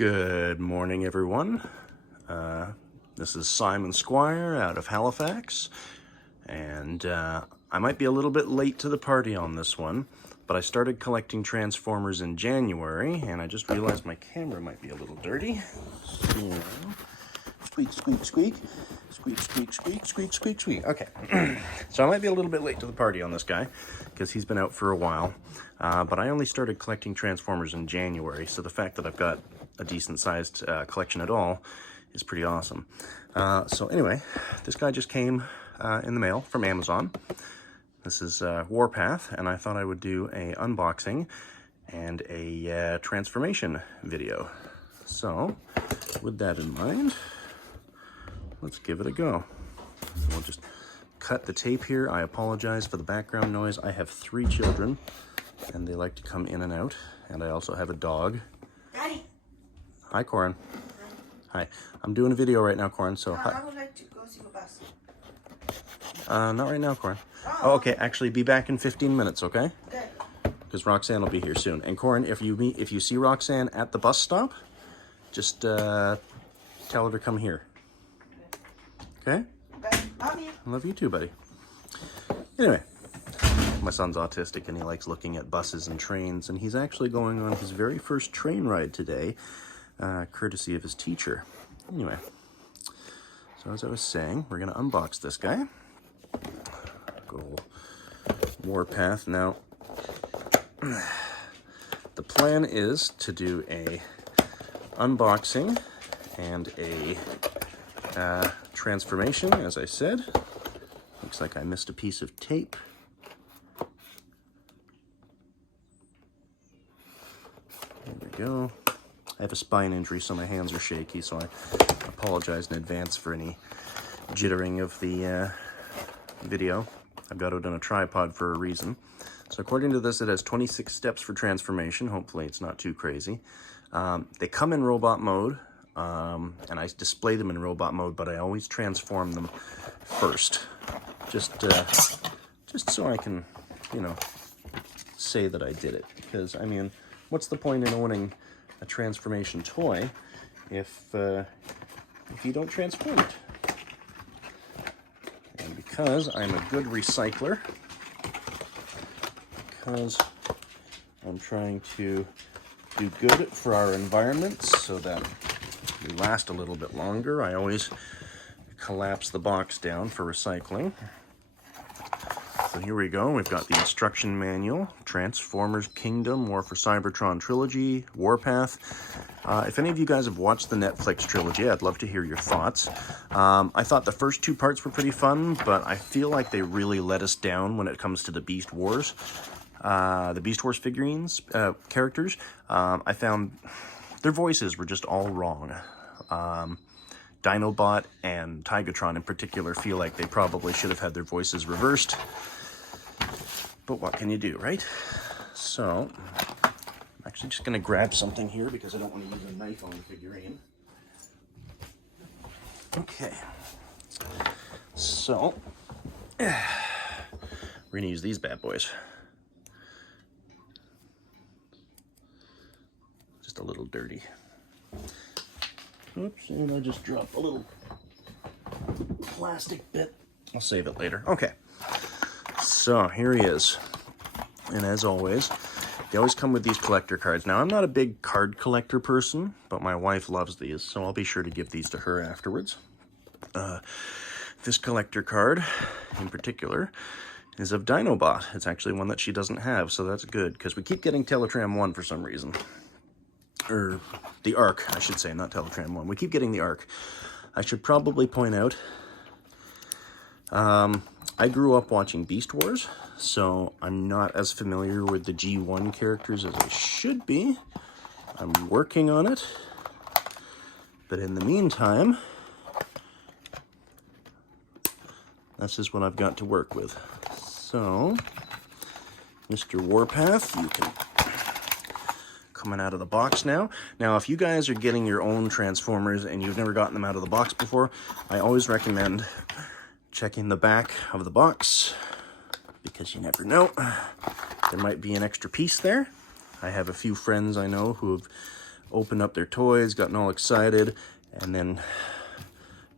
Good morning, everyone. This is Simon Squire out of Halifax, and I might be a little bit late to the party on this one, but I started collecting Transformers in January, and I just realized my camera might be a little dirty. So, squeak, squeak, squeak. Squeak, squeak, squeak, squeak, squeak, squeak. Okay, so I might be a little bit late to the party on this guy, because he's been out for a while, but I only started collecting Transformers in January, so the fact that I've got a decent-sized collection at all is pretty awesome. So anyway, this guy just came in the mail from Amazon. This is Warpath, and I thought I would do a unboxing and a transformation video. So, with that in mind, let's give it a go. So we'll just cut the tape here. I apologize for the background noise. I have 3 children, and they like to come in and out, and I also have a dog. Daddy. Hi, Corin. Hi. I'm doing a video right now, Corin, so... I would like to go see the bus. Not right now, Corin. Oh, okay. Actually, be back in 15 minutes, okay? Good. Because Roxanne will be here soon. And Corin, if you see Roxanne at the bus stop, just tell her to come here. Okay? Love you. I love you too, buddy. Anyway, my son's autistic and he likes looking at buses and trains, and he's actually going on his very first train ride today, courtesy of his teacher. Anyway, so as I was saying, we're going to unbox this guy. Good old Warpath. Now, the plan is to do a unboxing and a transformation, as I said. Looks like I missed a piece of tape. There we go. I have a spine injury, so my hands are shaky, so I apologize in advance for any jittering of the video. I've got it on a tripod for a reason. So according to this, it has 26 steps for transformation. Hopefully it's not too crazy. They come in robot mode, and I display them in robot mode, but I always transform them first. Just so I can, you know, say that I did it. Because, I mean, what's the point in owning a transformation toy if you don't transform it? And because I'm a good recycler, because I'm trying to do good for our environment so that we last a little bit longer, I always collapse the box down for recycling. So here we go. We've got the instruction manual, Transformers Kingdom, War for Cybertron Trilogy, Warpath. If any of you guys have watched the Netflix trilogy, I'd love to hear your thoughts. I thought the first 2 parts were pretty fun, but I feel like they really let us down when it comes to the Beast Wars. The Beast Wars figurines, characters. I found their voices were just all wrong. Dinobot and Tigatron in particular feel like they probably should have had their voices reversed. But what can you do, right? So, I'm actually just going to grab something here because I don't want to use a knife on the figurine. Okay. So, we're going to use these bad boys. Just a little dirty. Oops, and I just dropped a little plastic bit. I'll save it later. Okay. So, here he is. And as always, they always come with these collector cards. Now, I'm not a big card collector person, but my wife loves these, so I'll be sure to give these to her afterwards. This collector card, in particular, is of Dinobot. It's actually one that she doesn't have, so that's good, because we keep getting Teletran 1 for some reason. Or the Arc, I should say, not Teletran 1. We keep getting the Arc. I should probably point out, I grew up watching Beast Wars, so I'm not as familiar with the G1 characters as I should be. I'm working on it. But in the meantime, this is what I've got to work with. So, Mr. Warpath, you can coming out of the box now. Now, if you guys are getting your own Transformers and you've never gotten them out of the box before, I always recommend checking the back of the box, because you never know. There might be an extra piece there. I have a few friends I know who have opened up their toys, gotten all excited, and then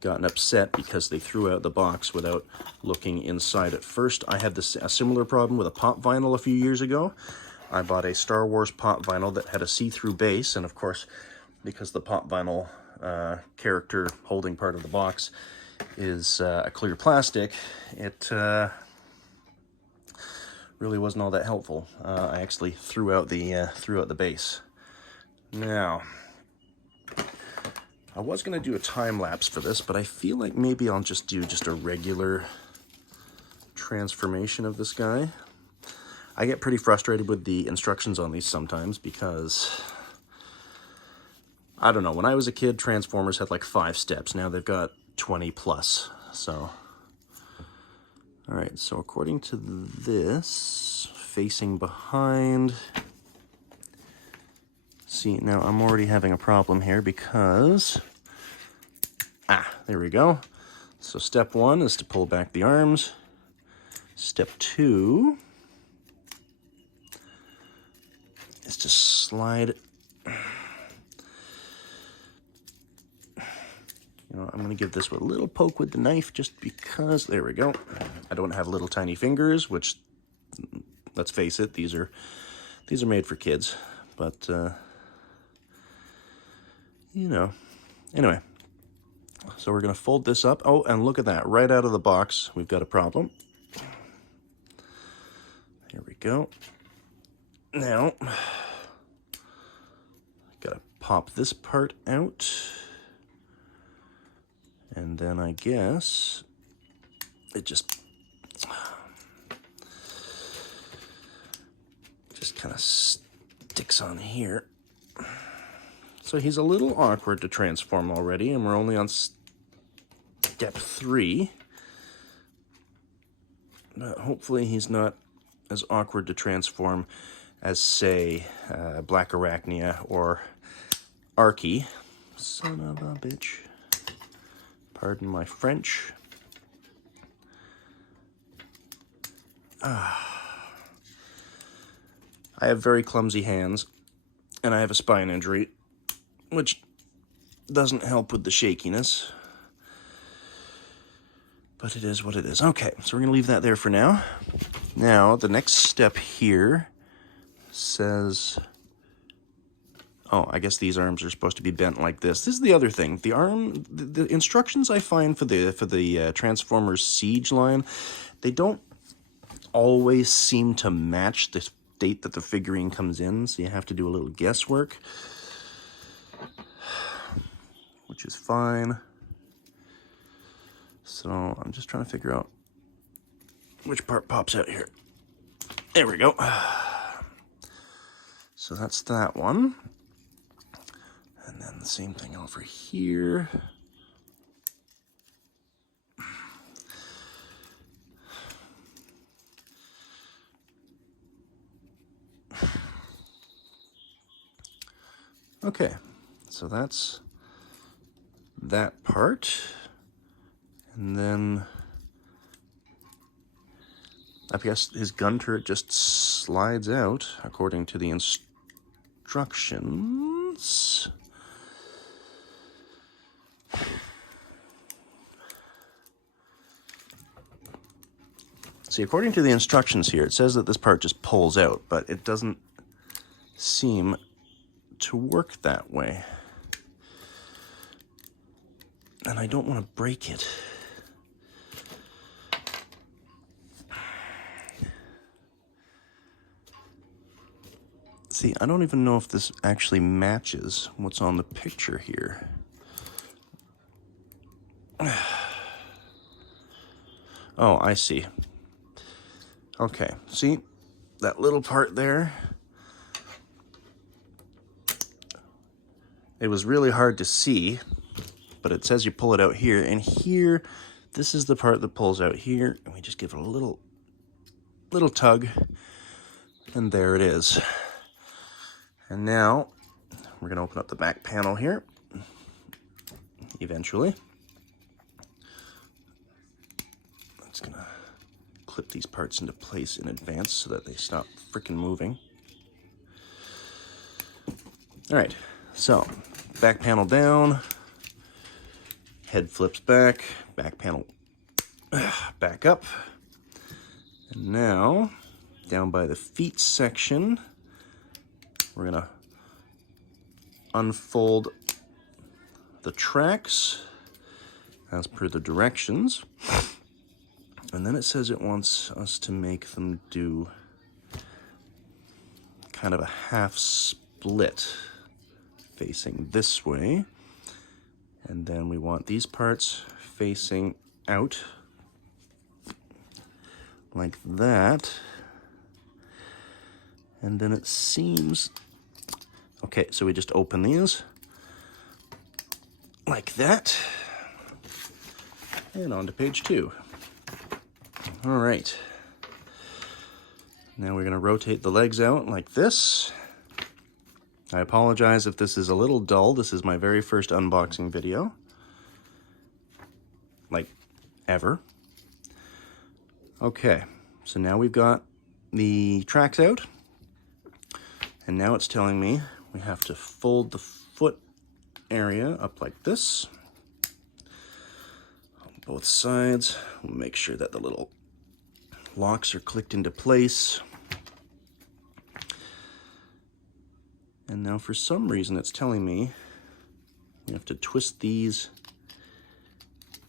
gotten upset because they threw out the box without looking inside at first. I had a similar problem with a pop vinyl a few years ago. I bought a Star Wars pop vinyl that had a see-through base, and of course, because the pop vinyl character holding part of the box is a clear plastic, it really wasn't all that helpful. I actually threw out the base. Now, I was going to do a time lapse for this, but I feel like maybe I'll just do a regular transformation of this guy. I get pretty frustrated with the instructions on these sometimes because, I don't know, when I was a kid, Transformers had like 5 steps. Now they've got 20 plus, so. All right, so according to this, facing behind. See, now I'm already having a problem here because, there we go. So step 1 is to pull back the arms. Step 2 is to slide. You know, I'm going to give this a little poke with the knife just because, there we go. I don't have little tiny fingers, which, let's face it, these are made for kids. But, you know, anyway. So we're going to fold this up. Oh, and look at that. Right out of the box, we've got a problem. Here we go. Now, got to pop this part out. And then I guess it just kind of sticks on here. So he's a little awkward to transform already, and we're only on step 3. But hopefully he's not as awkward to transform as, say, Black Arachnia or Arky. Son of a bitch. Pardon my French. I have very clumsy hands, and I have a spine injury, which doesn't help with the shakiness. But it is what it is. Okay, so we're going to leave that there for now. Now, the next step here says... Oh, I guess these arms are supposed to be bent like this. This is the other thing. The instructions I find for the Transformers Siege line, they don't always seem to match the date that the figurine comes in, so you have to do a little guesswork, which is fine. So I'm just trying to figure out which part pops out here. There we go. So that's that one. And then the same thing over here. Okay, so that's that part. And then I guess his gun turret just slides out according to the instructions. See, according to the instructions here, it says that this part just pulls out, but it doesn't seem to work that way. And I don't want to break it. See, I don't even know if this actually matches what's on the picture here. Oh, I see. Okay, see that little part there? It was really hard to see, but it says you pull it out here, and here, this is the part that pulls out here, and we just give it a little tug, and there it is. And now, we're gonna open up the back panel here, eventually. I'm just gonna clip these parts into place in advance so that they stop freaking moving. All right, So, back panel down, head flips back, back panel back up. And now, down by the feet section, we're gonna unfold the tracks as per the directions. And then it says it wants us to make them do kind of a half split facing this way. And then we want these parts facing out like that. And then it seems, okay, so we just open these like that. And on to page 2. All right. Now we're going to rotate the legs out like this. I apologize if this is a little dull. This is my very first unboxing video. Like, ever. Okay, so now we've got the tracks out. And now it's telling me we have to fold the foot area up like this. On both sides. We'll make sure that the little locks are clicked into place. And now for some reason it's telling me we have to twist these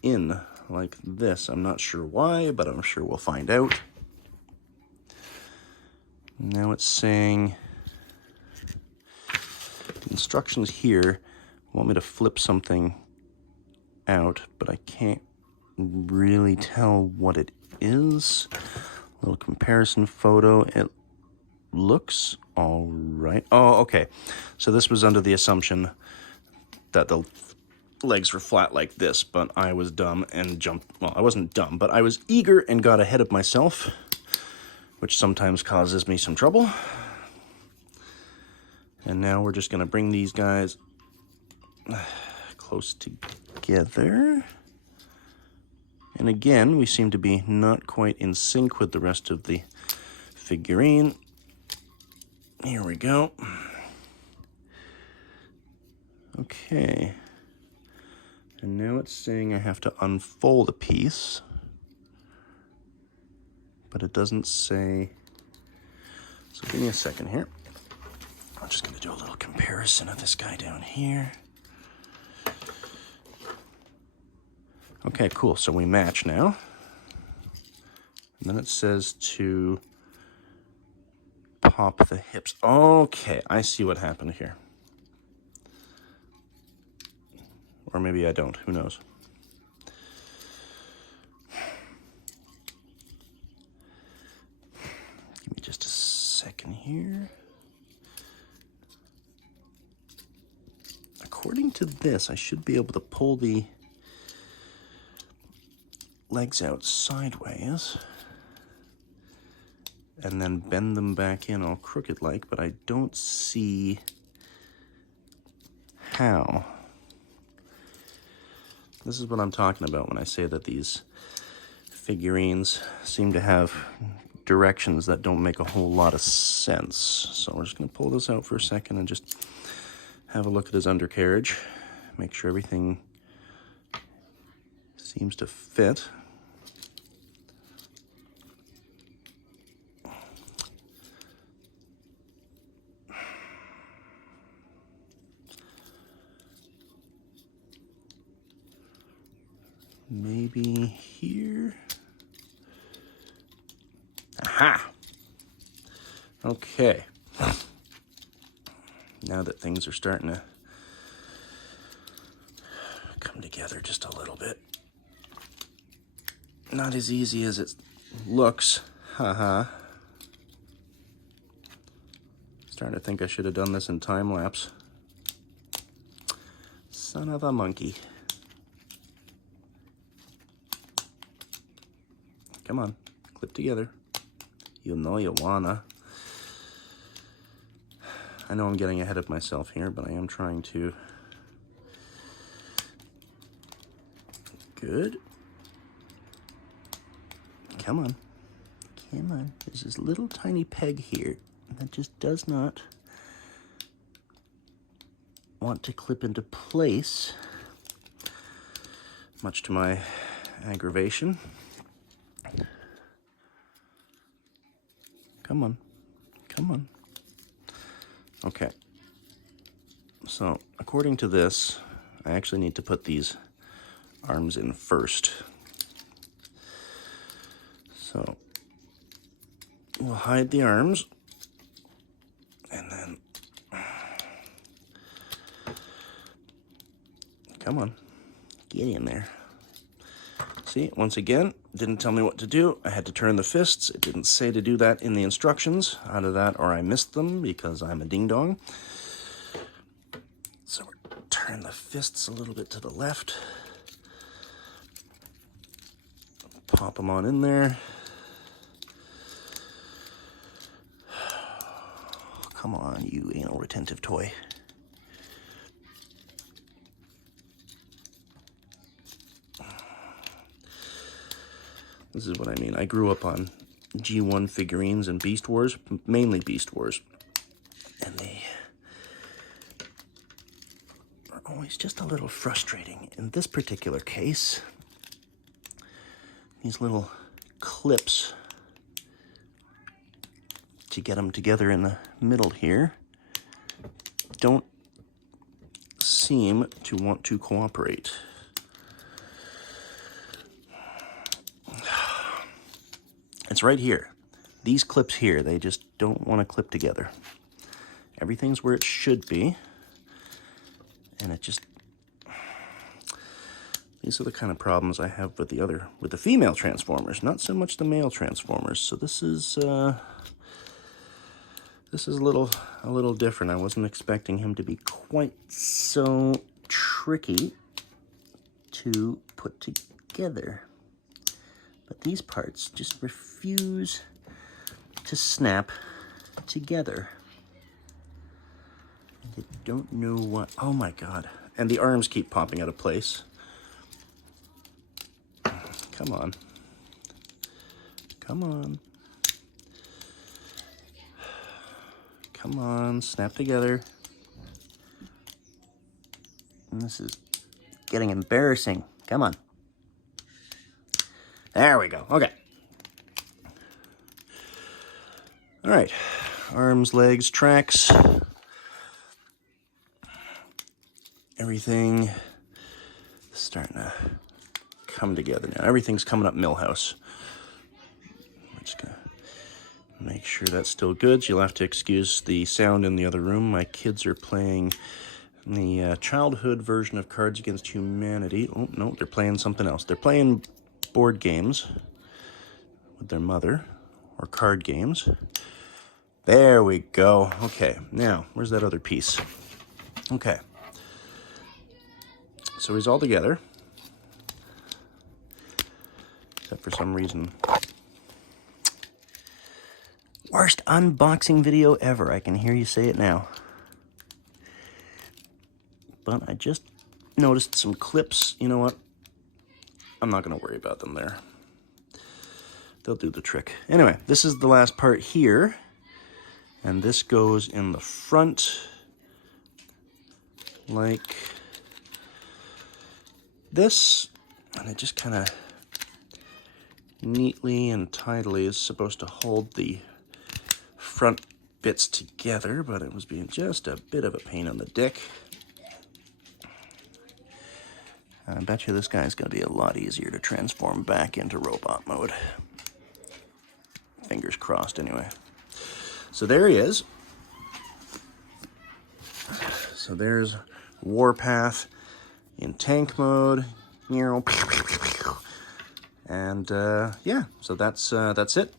in like this. I'm not sure why, but I'm sure we'll find out. Now it's saying, the instructions here want me to flip something out, but I can't really tell what it is. A little comparison photo. It looks all right. Oh, okay. So this was under the assumption that the legs were flat like this, but I was dumb and jumped. Well, I wasn't dumb, but I was eager and got ahead of myself, which sometimes causes me some trouble. And now we're just going to bring these guys close together. And again, we seem to be not quite in sync with the rest of the figurine. Here we go. Okay. And now it's saying I have to unfold a piece. But it doesn't say. So give me a second here. I'm just going to do a little comparison of this guy down here. Okay, cool. So we match now. And then it says to pop the hips. Okay, I see what happened here. Or maybe I don't. Who knows? Give me just a second here. According to this, I should be able to pull the legs out sideways and then bend them back in all crooked like, but I don't see how. This is what I'm talking about when I say that these figurines seem to have directions that don't make a whole lot of sense. So we're just going to pull this out for a second and just have a look at his undercarriage, make sure everything seems to fit. Maybe here. Aha! Okay. Now that things are starting to come together just a little bit. Not as easy as it looks. Haha. Starting to think I should have done this in time lapse. Son of a monkey. Come on, clip together. You know you wanna. I know I'm getting ahead of myself here, but I am trying to. Good. Come on. Come on. There's this little tiny peg here that just does not want to clip into place, much to my aggravation. Come on, come on. Okay, so according to this, I actually need to put these arms in first. So we'll hide the arms, and then, come on, get in there. See, once again, didn't tell me what to do. I had to turn the fists. It didn't say to do that in the instructions. Either that or I missed them because I'm a ding-dong. So we're turn the fists a little bit to the left. Pop them on in there. Come on, you anal retentive toy. This is what I mean. I grew up on G1 figurines and Beast Wars, mainly Beast Wars. And they are always just a little frustrating. In this particular case, these little clips to get them together in the middle here don't seem to want to cooperate. It's right here. These clips here, they just don't want to clip together. Everything's where it should be. And it just... These are the kind of problems I have with the female Transformers, not so much the male Transformers. So this is a little different. I wasn't expecting him to be quite so tricky to put together. But these parts just refuse to snap together. I don't know what... Oh my god. And the arms keep popping out of place. Come on. Come on. Come on, snap together. And this is getting embarrassing. Come on. There we go. Okay. All right. Arms, legs, tracks. Everything is starting to come together now. Everything's coming up Millhouse. I'm just gonna make sure that's still good. So you'll have to excuse the sound in the other room. My kids are playing the childhood version of Cards Against Humanity. Oh, no, they're playing something else. They're playing board games with their mother, or card games. There we go. Okay, now, where's that other piece? Okay. So he's all together. Except for some reason. Worst unboxing video ever. I can hear you say it now. But I just noticed some clips. You know what? I'm not going to worry about them there. They'll do the trick. Anyway, this is the last part here. And this goes in the front like this. And it just kind of neatly and tidily is supposed to hold the front bits together, but it was being just a bit of a pain in the dick. I bet you this guy's going to be a lot easier to transform back into robot mode. Fingers crossed, anyway. So there he is. So there's Warpath in tank mode. And yeah, so that's it.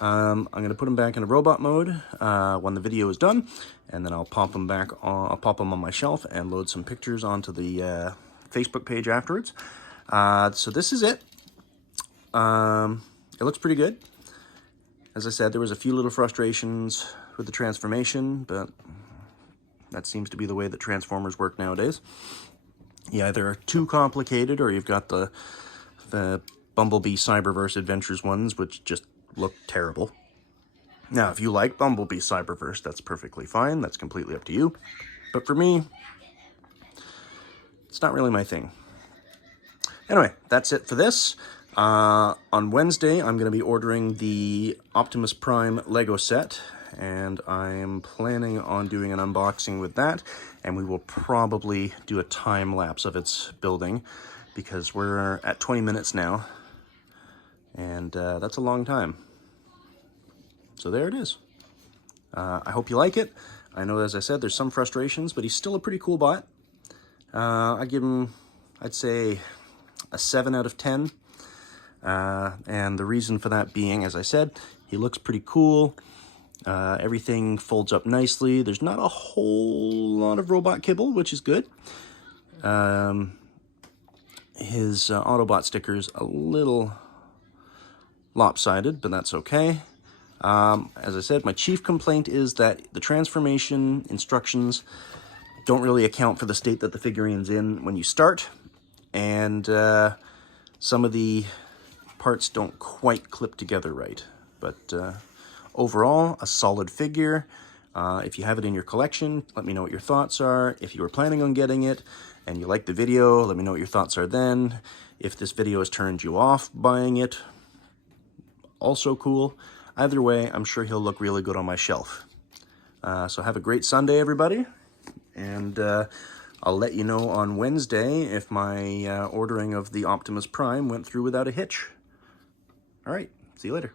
I'm going to put him back into robot mode when the video is done, and then I'll pop him back on. I'll pop him on my shelf and load some pictures onto the Facebook page afterwards. So this is it. It looks pretty good. As I said, there was a few little frustrations with the transformation, but that seems to be the way that Transformers work nowadays. You either are too complicated, or you've got the Bumblebee Cyberverse Adventures ones, which just look terrible. Now, if you like Bumblebee Cyberverse, that's perfectly fine. That's completely up to you. But for me, It's not really my thing. Anyway, that's it for this. On Wednesday, I'm going to be ordering the Optimus Prime Lego set, and I'm planning on doing an unboxing with that, and we will probably do a time lapse of its building, because we're at 20 minutes now, and that's a long time. So there it is. I hope you like it. I know, as I said, there's some frustrations, but he's still a pretty cool bot. I'd give him, I'd say, a 7 out of 10. And the reason for that being, as I said, he looks pretty cool. Everything folds up nicely. There's not a whole lot of robot kibble, which is good. His Autobot sticker's a little lopsided, but that's okay. As I said, my chief complaint is that the transformation instructions don't really account for the state that the figurine's in when you start, and some of the parts don't quite clip together right. But overall, a solid figure. If you have it in your collection, let me know what your thoughts are. If you were planning on getting it and you liked the video, let me know what your thoughts are then. If this video has turned you off buying it, also cool. Either way, I'm sure he'll look really good on my shelf. So have a great Sunday, everybody. And I'll let you know on Wednesday if my ordering of the Optimus Prime went through without a hitch. All right, see you later.